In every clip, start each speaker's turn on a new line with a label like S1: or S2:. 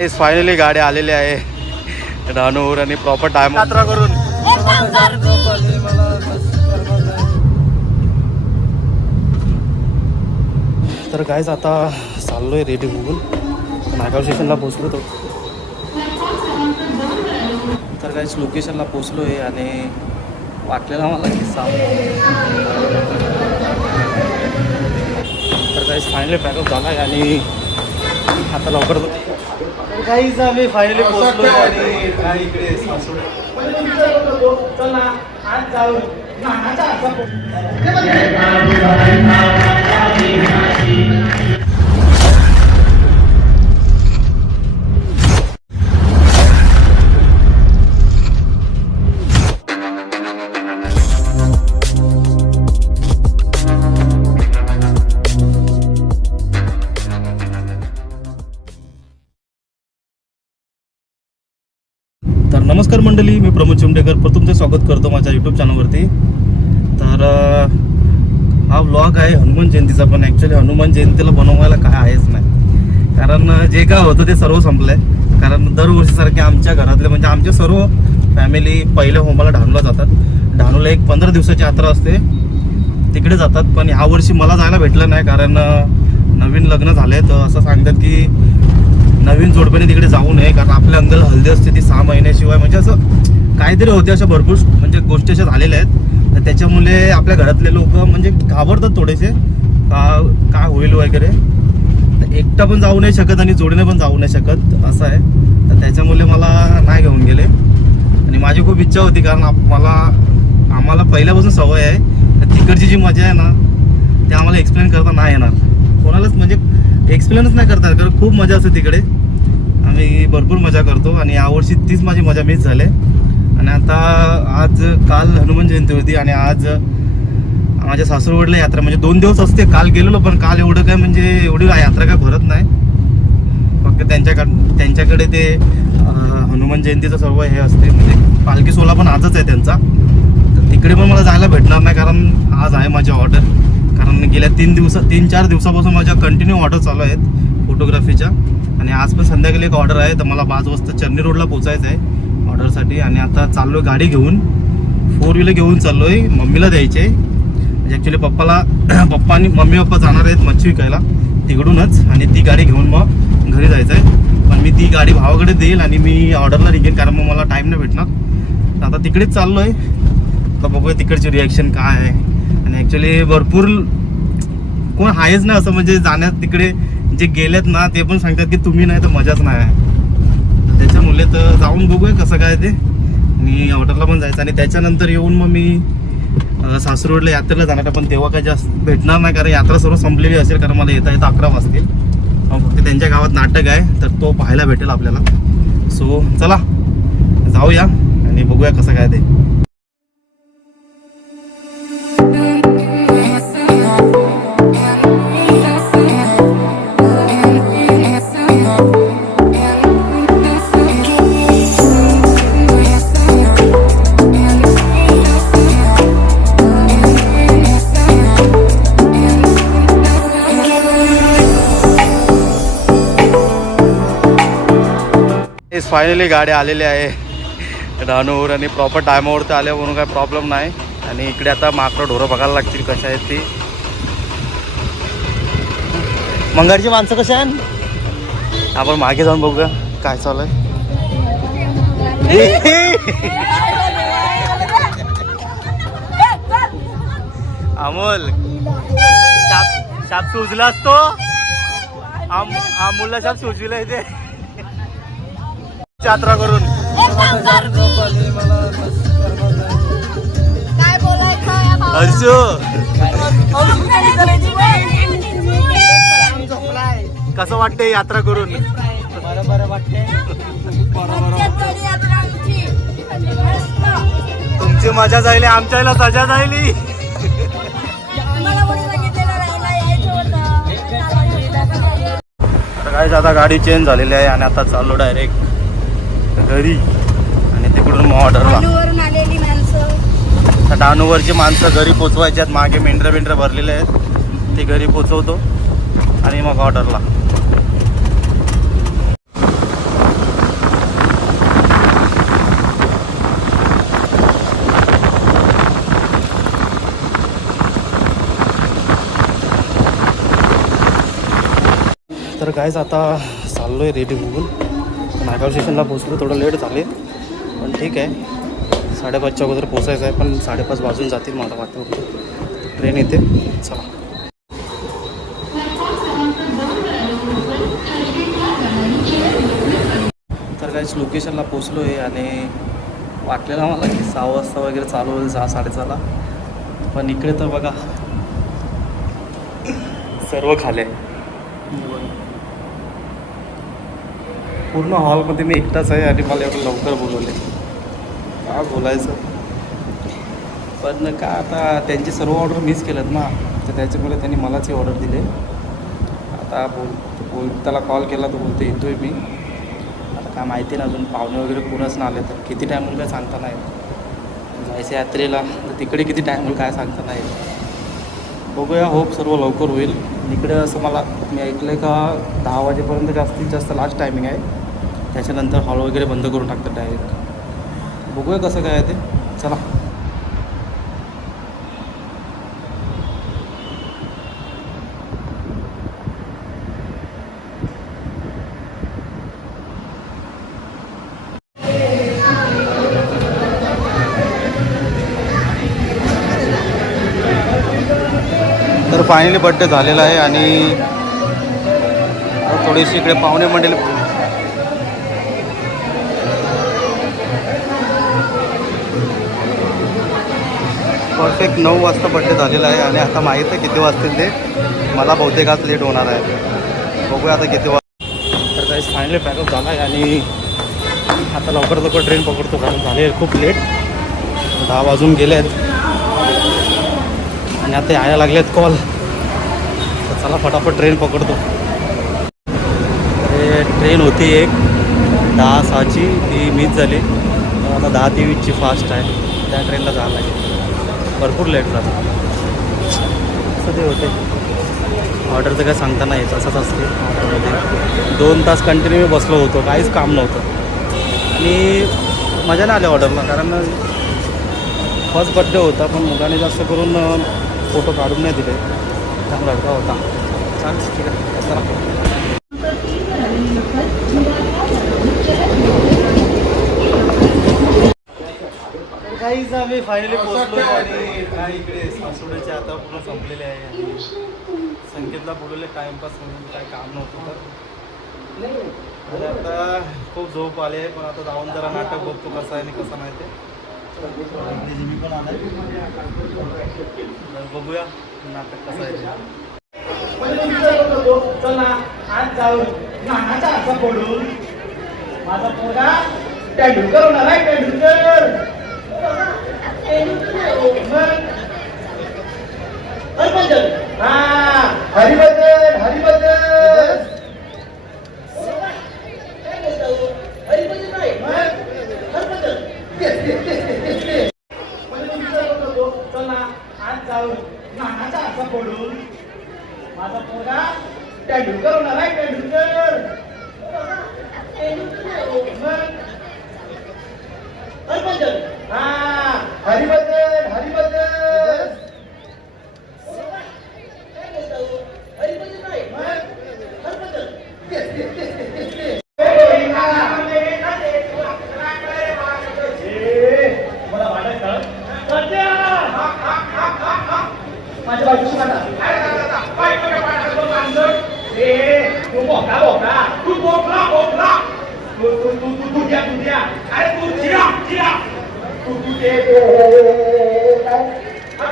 S1: Finally गाडी आलेली आहे. रानूर आणि प्रॉपर टाइम यात्रा करून. तर कायच आता चाललोय रेडी होऊन. नागाव स्टेशनला पोचलो तो. तर काहीच लोकेशनला पोचलो आहे आणि वाटलेला मला तर काहीच फायनली पॅकअप झाला आहे आणि आता लवकर काहीच आम्ही फायनली पोचलो आणि काय इकडे सासवड तर नमस्कार मंडळी मी प्रमोद चिमडेकर पर तुमचं स्वागत करतो माझ्या यूट्यूब चॅनलवरती तर हा व्लॉग आहे हनुमान जयंतीचा पण ॲक्च्युली हनुमान जयंतीला बनवायला काय आहेच नाही. कारण जे काय होतं ते सर्व संपलंय. कारण दरवर्षीसारखे आमच्या घरातले म्हणजे आमचे सर्व फॅमिली पहिल्या होमाला ढाणूला जातात. ढाणूला एक पंधरा दिवसाची यात्रा असते. तिकडे जातात. पण यावर्षी मला जायला भेटलं नाही. कारण नवीन लग्न झालंय. तर असं सांगतात की नवीन जोडपणे तिकडे जाऊ नये कारण आपल्या अंगाला हल्दी असते ती सहा महिन्याशिवाय. म्हणजे असं काहीतरी होते अशा भरपूर म्हणजे गोष्टी अशा झालेल्या आहेत. तर त्याच्यामुळे आपल्या घरातले लोक म्हणजे घाबरतात थोडेसे. का काय होईल वगैरे. तर एकटा पण जाऊ नाही शकत आणि जोडीने पण जाऊ नाही शकत. असं आहे. तर त्याच्यामुळे मला नाही घेऊन गेले. आणि माझी खूप इच्छा होती कारण आप- मला आम्हाला पहिल्यापासून सवय आहे. तर तिकडची जी मजा आहे ना ते आम्हाला एक्सप्लेन करता नाही येणार. कोणालाच म्हणजे एक्सप्लेनच नाही करता कारण खूप मजा असते तिकडे. आम्ही भरपूर मजा करतो आणि यावर्षी तीच माझी मजा मिस झाली. आणि आता आज काल हनुमान जयंती होती आणि आज माझ्या सासूरवडला यात्रा म्हणजे दोन दिवस असते काल गेलेलो पण काल एवढं काय म्हणजे एवढी यात्रा काय भरत नाही. फक्त त्यांच्याकडे त्यांच्याकडे ते हनुमान जयंतीचं सर्व हे असते. म्हणजे पालखी सोहळा पण आजच आहे त्यांचा. तर तिकडे पण मला जायला भेटणार नाही कारण आज आहे माझी ऑर्डर. कारण गेल्या तीन दिवसा तीन चार दिवसापासून माझ्या कंटिन्यू ऑर्डर चालू आहेत फोटोग्राफीच्या आणि आज पण संध्याकाळी एक ऑर्डर आहे तर मला पाच वाजता चर्नी रोडला पोचायचं आहे ऑर्डरसाठी आणि आता चाललो गाडी घेऊन फोर व्हीलर घेऊन चाललो आहे मम्मीला द्यायचे. आहे म्हणजे ॲक्च्युली पप्पाला पप्पा आणि मम्मी पप्पा जाणार आहेत मच्छी विकायला तिकडूनच. आणि ती गाडी घेऊन मग घरी जायचं आहे पण मी ती गाडी भावाकडे देईल आणि मी ऑर्डरला निघेन कारण मग मला टाईम नाही भेटणार. आता तिकडेच चाललो आहे तर बघूया तिकडची रिॲक्शन काय आहे. आणि ॲक्च्युली भरपूर कोण आहेच ना असं म्हणजे जाण्यात तिकडे जे गेलेत ना ते पण सांगतात की तुम्ही नाही तर मजाच नाही आहे. त्याच्यामुळे तर जाऊन बघूया कसं काय ते. मी हॉटेलला पण जायचं. आणि त्याच्यानंतर येऊन मग मी अं, यात्रेला जाणार आहे. पण तेव्हा काय जास्त भेटणार नाही. कारण यात्रा सर्व संपलेली असेल. कारण मला येता येता अकरा वाजतील. मग फक्त त्यांच्या गावात नाटक आहे. तर तो पाहायला भेटेल आपल्याला. सो चला. जाऊया. आणि बघूया कसं काय ते. फायनली गाडी आलेली आहे. रानूर आणि प्रॉपर टायमावरती आल्या म्हणून काय प्रॉब्लेम नाही. आणि इकडे आता माकडं ढोरं बघायला लागतील कशा आहेत ती. मंगारची माणसं कशी आहेत? आपण मागे जाऊन बघूया. काय चालू आहे? अमोल शाप शाप सुजला असतो. आम अमोलला शाप सुजविला इथे यात्रा करून. कसं वाटते यात्रा करून. तुमची मजा जायली आमच्याला सजा जायली. काय आता गाडी चेंज झालेली आहे आणि आता चाललो डायरेक्ट घरी. आणि तिकडून
S2: ऑर्डर माणसं.
S1: डानूवरची माणसं घरी पोचवायची आहेत. मागे मेंढरं मेंढरं भरलेले आहेत. ते घरी पोचवतो. आणि मग ऑर्डरला तर कायच आता चाललो आहे रेडी होऊन. नागाव स्टेशनला पोचलो थोडं लेट झाले पण ठीक आहे. साडेपाचच्या अगोदर पोचायचं आहे पण साडेपाच वाजून जातील मला वाटतं. ट्रेन येते. चला. तर काहीच लोकेशनला पोचलो आहे आणि वाटलेलं मला की सहा वाजता वगैरे चालू होईल सहा साडेसहाला. पण इकडे तर बघा सर्व खाले पूर्ण हॉलमध्ये मी एकटाच आहे आणि मला एवढं लवकर बोलवले. का बोलायचं? पण का आता त्यांची सर्व ऑर्डर मिस केल्यात ना तर त्याच्यामुळे त्यांनी मलाच ऑर्डर दिले. आता बोल बोल त्याला कॉल केला तर बोलतो येतोय मी. आता काय माहिती नाही अजून पाहुणे वगैरे कोणच नाही आले तर. किती टाईम होईल काय सांगता नाही येत. जायचं यात्रेला तर तिकडे किती टाईम होईल काय सांगता नाही बघूया होप सर्व लवकर होईल. इकडे असं मला मी ऐकलं आहे का दहा वाजेपर्यंत जास्तीत जास्त लास्ट टायमिंग आहे. त्याच्यानंतर हॉल वगैरे बंद करून टाकतात डायरेक्ट बघूया कसं काय ते. चला. तर फायनली बड्डे झालेला आहे आणि थोडीशी इकडे पाहुणे मंडळी परफेक्ट नऊ वाजता बड्डे झालेला आहे आणि आता माहीत आहे किती वाजतील ते. मला बहुतेक आज लेट होणार आहे. बघूया आता किती वाज तर काही फायनली पॅकअप झाला आहे आणि आता लवकर लवकर ट्रेन पकडतो कारण झाले खूप लेट दहा वाजून गेले आहेत आणि आता यायला लागले आहेत कॉल तर चला फटाफट ट्रेन पकडतो. अरे ट्रेन होती एक. दहा सहाची ती मिस झाली. आता दहा ते वीसची फास्ट आहे. त्या ट्रेनला जायला लागेल. भरपूर लेट झालं. असं ते होते. ऑर्डरचं काय सांगता नाही येत असंच असते. ऑर्डरमध्ये दोन तास कंटिन्यू मी बसलो होतो काहीच काम नव्हतं. आणि मजा नाही आली ऑर्डरला कारण फर्स्ट बड्डे होता पण मुलाने जास्त करून फोटो काढून नाही दिले. चांगला लडका होता. चालेल ठीक आहे चला काहीच आम्ही फायनली पोहोचलो आणि काय इकडे सासवड्याचे आता पूर्ण संपलेले आहे आणि संकेतला बोलवले टाइमपास म्हणून काय काम नव्हतं तर. आणि आता खूप झोप आले पण आता जाऊन जरा नाटक बघतो कसं आहे आणि कसं नाही ते. मी पण आलाय. तर बघूया नाटक कसं आहे
S3: माझा पोरगा तेंडुलकर होणार आहे हरिभजन हरिभजन. हरिभजन नाही मग हरभजन तेच तेच तेच तेच तेच तेच म्हणजे मी विचारत होतो, चला आज जाऊन नानाचा अर्थ पडून माझा पोरगा तेंडुलकर होणार आहे तेंडुलकर मग हरिभजन हा हरिभजन हरिभजन हरिभजन नाही मग हरभजन तेच तेच तेच तेच तेच तेच मला वाटत माझ्या बाजूची माझा तू बोका बोका तू बोकला बोकला तू तू तू तू तू द्या तू द्या अरे तू जिरा जिरा तू तू दे हत्ती हत्ती हत्ती हत्ती हत्ती नाही आम्ही गेंडा गेंडा चिकडा बुड्ढा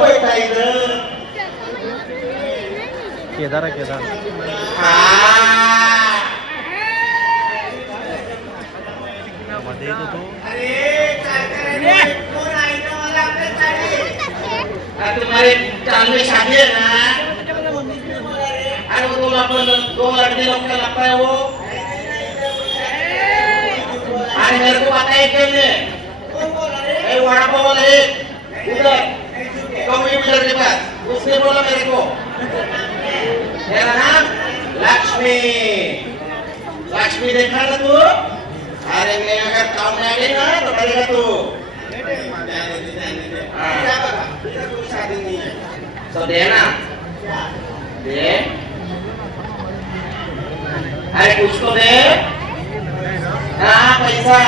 S3: बैठा इथं
S1: केदार आहे केदार. मध्ये येतो तो.
S3: तुम्हारे चाल में शादी है ना? दो लड़के लोग का लगता अरे मेरे को पता है क्यों नहीं वड़ा पाव वाला एक उधर कंप्यूटर के? पास उसने मेरा नाम लक्ष्मी. लक्ष्मी देखा ना तू? अरे मैं अगर काम में आ ना तो.
S1: देना दे. अरे कुछ तो दे हाँ पैसा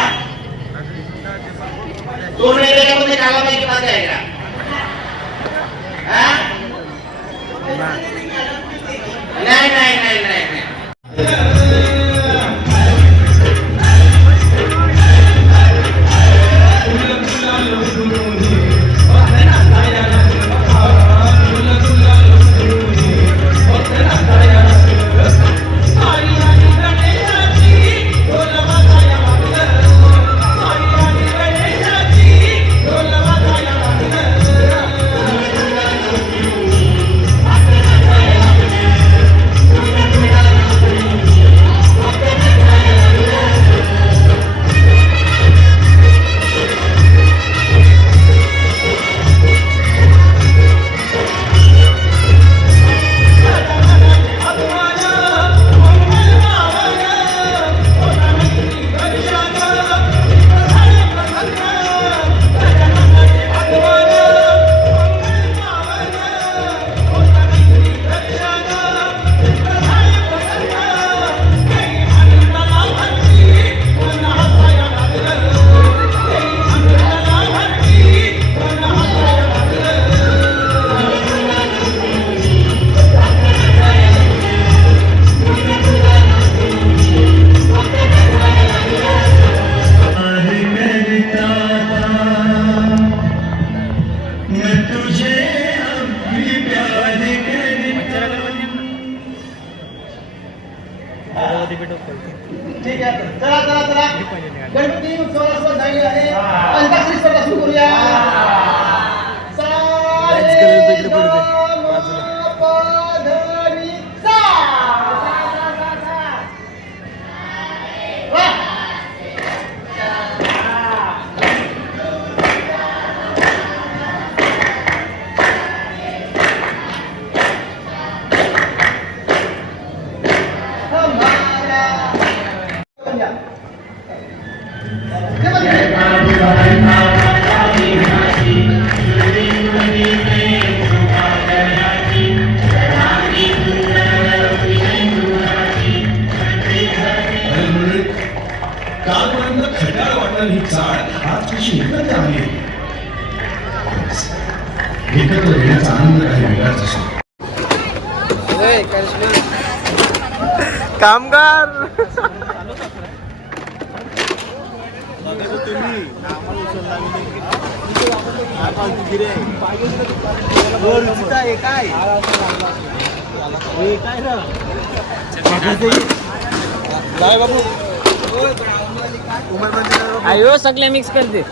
S1: तू नहीं देगा तो निकाला मैं के पास जाएगा हाँ? नहीं नहीं नहीं नहीं
S4: कामगार.
S5: आयो सगळे मिक्स करते.